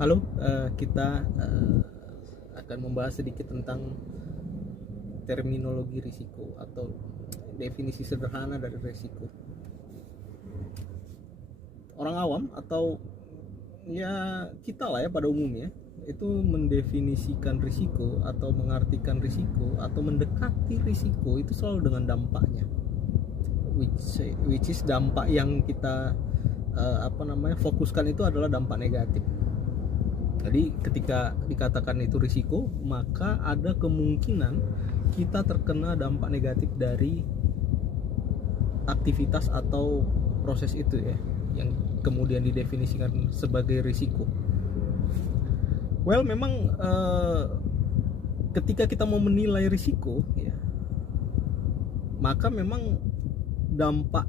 Halo, kita akan membahas sedikit tentang terminologi risiko atau definisi sederhana dari risiko. Orang awam atau ya kita lah ya pada umumnya itu mendefinisikan risiko atau mengartikan risiko atau mendekati risiko itu selalu dengan dampaknya, which is dampak yang kita fokuskan itu adalah dampak negatif. Jadi ketika dikatakan itu risiko, maka ada kemungkinan kita terkena dampak negatif dari aktivitas atau proses itu ya, yang kemudian didefinisikan sebagai risiko. Well, memang ketika kita mau menilai risiko ya, maka memang dampak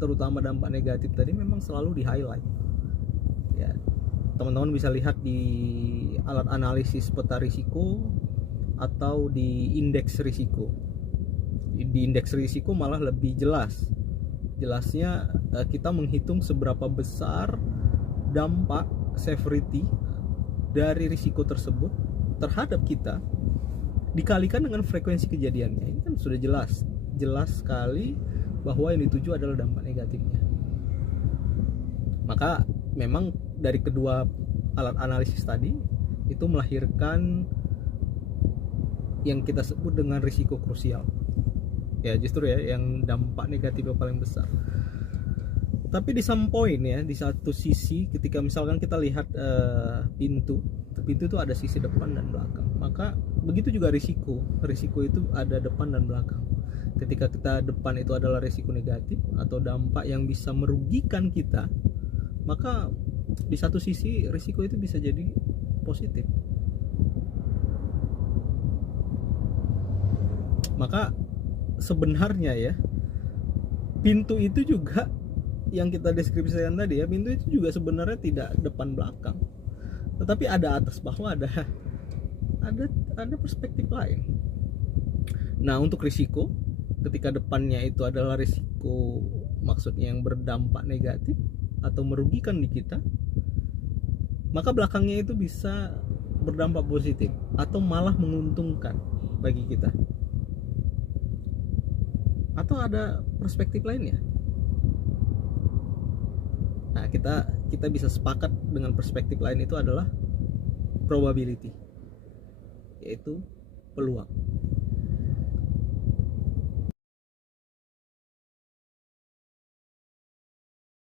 terutama dampak negatif tadi memang selalu di-highlight ya. Teman-teman bisa lihat di alat analisis peta risiko atau di indeks risiko. Di indeks risiko malah lebih jelasnya kita menghitung seberapa besar dampak severity dari risiko tersebut terhadap kita dikalikan dengan frekuensi kejadiannya. Ini kan sudah jelas sekali bahwa yang dituju adalah dampak negatifnya. Maka memang dari kedua alat analisis tadi itu melahirkan yang kita sebut dengan risiko krusial ya, justru ya yang dampak negatifnya paling besar. Tapi di some point ya, di satu sisi ketika misalkan kita lihat pintu itu ada sisi depan dan belakang, maka begitu juga risiko itu ada depan dan belakang. Ketika kita depan itu adalah risiko negatif atau dampak yang bisa merugikan kita, maka di satu sisi risiko itu bisa jadi positif. Maka sebenarnya ya, pintu itu juga yang kita deskripsikan tadi ya, pintu itu juga sebenarnya tidak depan belakang, tetapi ada atas bawah, ada perspektif lain. Nah, untuk risiko, ketika depannya itu adalah risiko maksudnya yang berdampak negatif atau merugikan di kita, maka belakangnya itu bisa berdampak positif atau malah menguntungkan bagi kita. Atau ada perspektif lainnya. Nah, kita bisa sepakat dengan perspektif lain itu adalah probability, yaitu peluang.